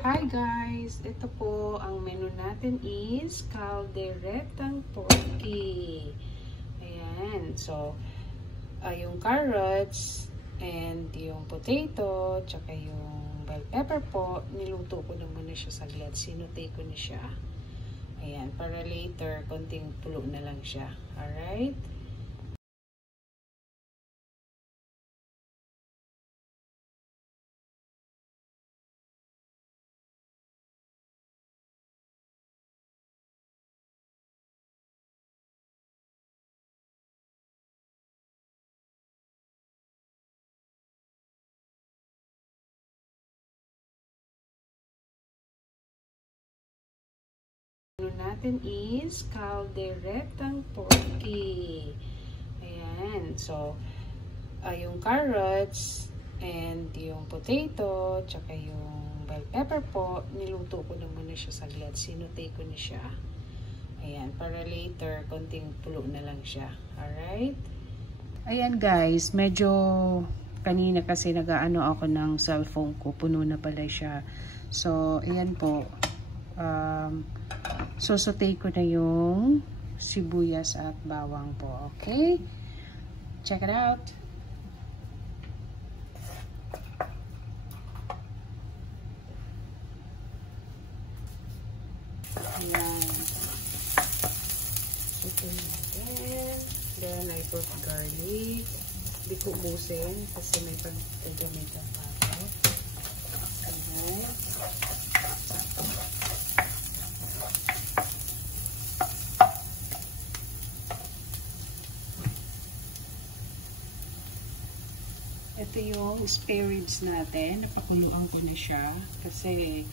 Hi guys! Ito po, ang menu natin is calderetang turkey. Ayan. So, yung carrots and yung potato, tsaka yung bell pepper po, niluto ko na muna siya saglit. Sinute ko na siya. Ayan. Para later, konting pulo na lang siya. Alright? Natin is calderetang turkey. Ayan. So, yung carrots and yung potato, tsaka yung bell pepper po, niluto ko na muna siya saglit. Sinute ko na siya. Ayan. Para later, konting pulo na lang siya. Alright? Ayan guys, medyo kanina kasi nag-aano ako ng cellphone ko. Puno na pala siya. So, ayan po. Sosotay ko na yung sibuyas at bawang po. Okay? Check it out. Ayan. Sotay natin. Then, I put garlic. Hindi ko ubusin kasi may pag-gamitan pa ako. Ayan. Ito yung spare ribs natin. Napakuluan ko na siya. Kasi,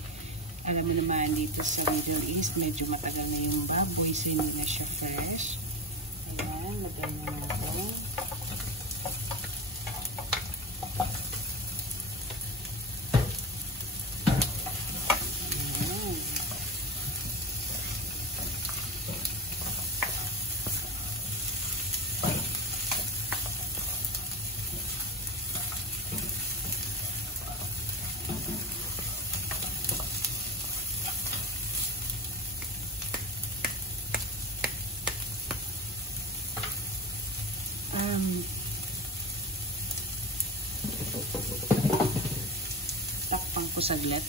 alam mo naman, dito sa Middle East, medyo matagal na yung baboy. So, hindi na siya fresh. Ayan, lagyan na natin. Takpan ko saglit.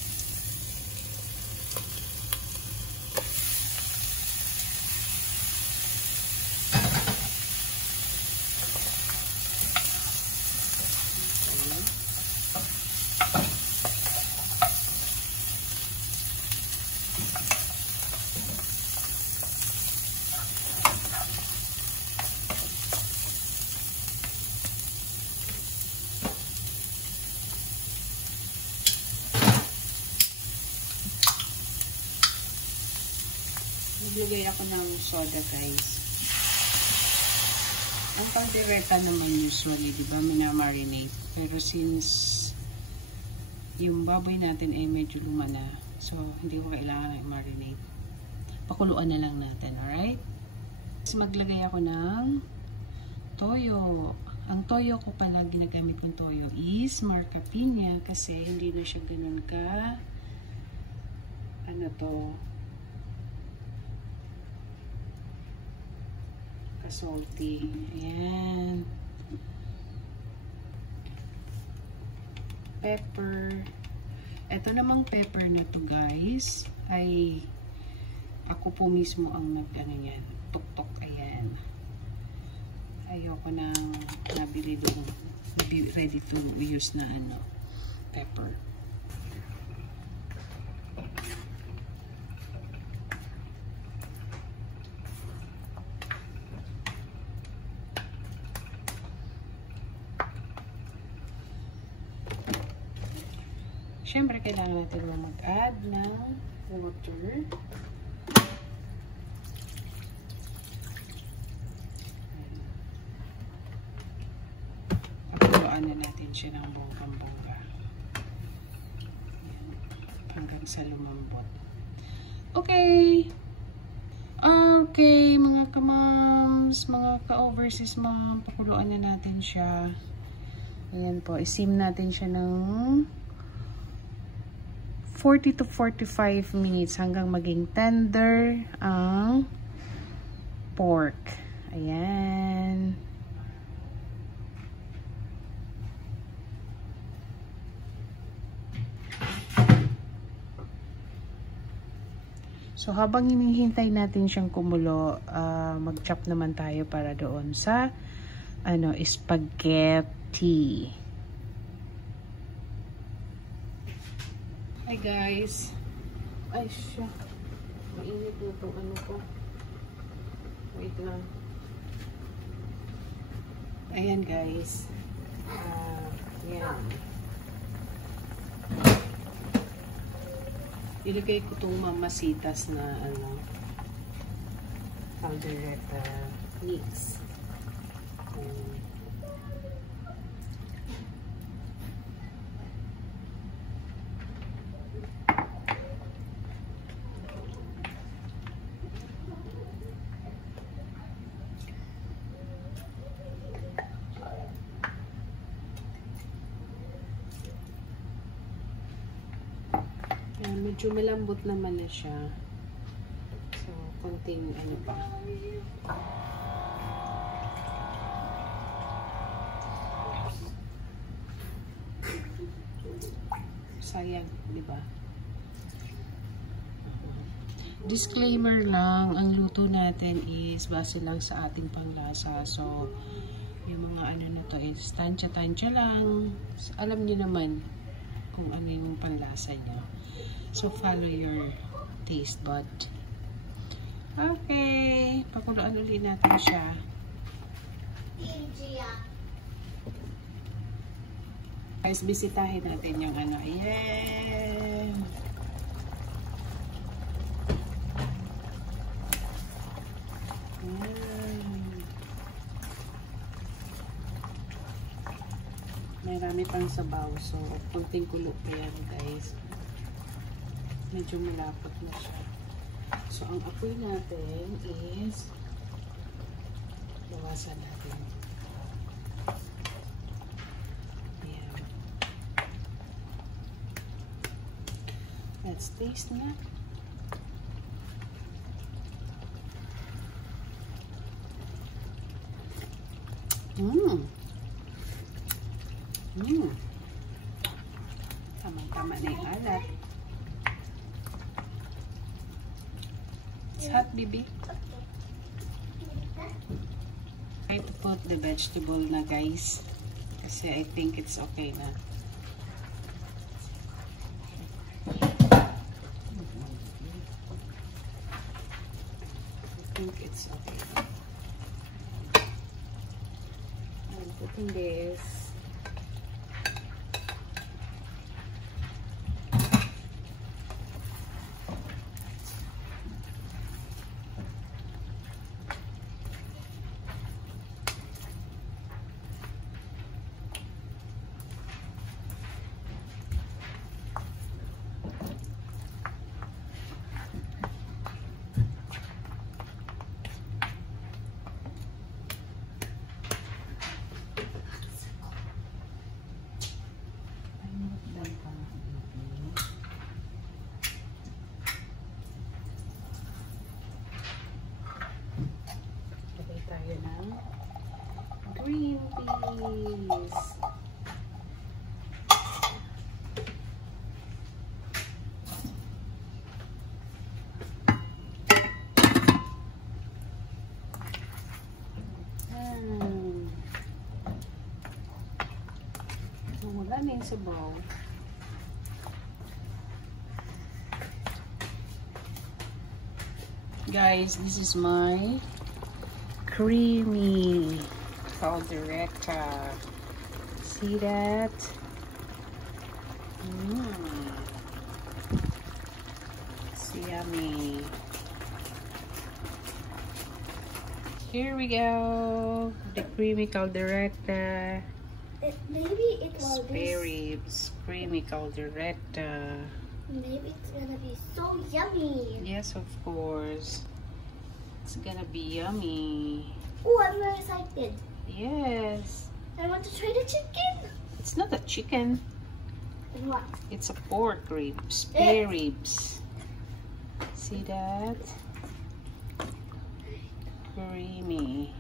Naglagay ako ng soda guys. Ang caldereta naman usually, di ba, minamarinate. Pero since yung baboy natin ay medyo luma na, so hindi ko kailangan na i-marinate. Pakuluan na lang natin, alright? Tapos maglagay ako ng toyo. Ang toyo ko pala, ginagamit kong toyo is Marca Piña kasi hindi na siya ganun ka salty. Ayan. Pepper. Ito namang pepper na to guys ay ako po mismo ang nag-ano yan. Tuk-tuk. Ayan. Ayoko nang nabili doon. Ready to use na pepper. Siyempre, kailangan natin mag-add ng water. Pakuluan na natin siya ng bonggang-bongga. Hanggang sa lumambot. Okay. Okay, mga ka-moms, mga ka-overseas mom, pakuluan na natin siya. Ayan po, isim natin siya ng 40 to 45 minutes hanggang maging tender ang pork. Ayan. So, habang hinihintay natin siyang kumulo, mag-chop naman tayo para doon sa spaghetti. Hi guys. Ay siya. Mainit na itong ano ko. Wait lang. Ayan guys. Ayan. Ilagay ko itong mamasitas na caldereta mix. Medyo malambot naman na siya. So, konting pa. Sayang, di ba? Disclaimer lang, ang luto natin is base lang sa ating panglasa. So, yung mga na to is tansya-tansya lang. Alam niyo naman kung ano yung panlasa niyo. So, follow your taste bud. Okay. Pakuluan ulit natin siya. Guys, bisitahin natin yung Ayan. Marami pang sabaw. So, konting kulo pa yan, guys. Medyo malapot na siya. So, ang apoy natin is bawasan natin. Ayan. Let's taste na. Tama-tama na yung alat. It's hot, baby. Try to put the vegetable na, guys. Kasi I think it's okay na. I think it's okay. I'm putting this. Green peas. So, wala na yung sabaw. Guys, this is my creamy caldereta. See that? It's yummy. Here we go. The creamy caldereta. Maybe it will Spare ribs. Creamy caldereta. Maybe it's gonna be so yummy. Yes, of course. It's gonna be yummy. Oh, I'm very excited. Yes. I want to try the chicken. It's not a chicken. What? It's a pork ribs, spare ribs. See that? Creamy.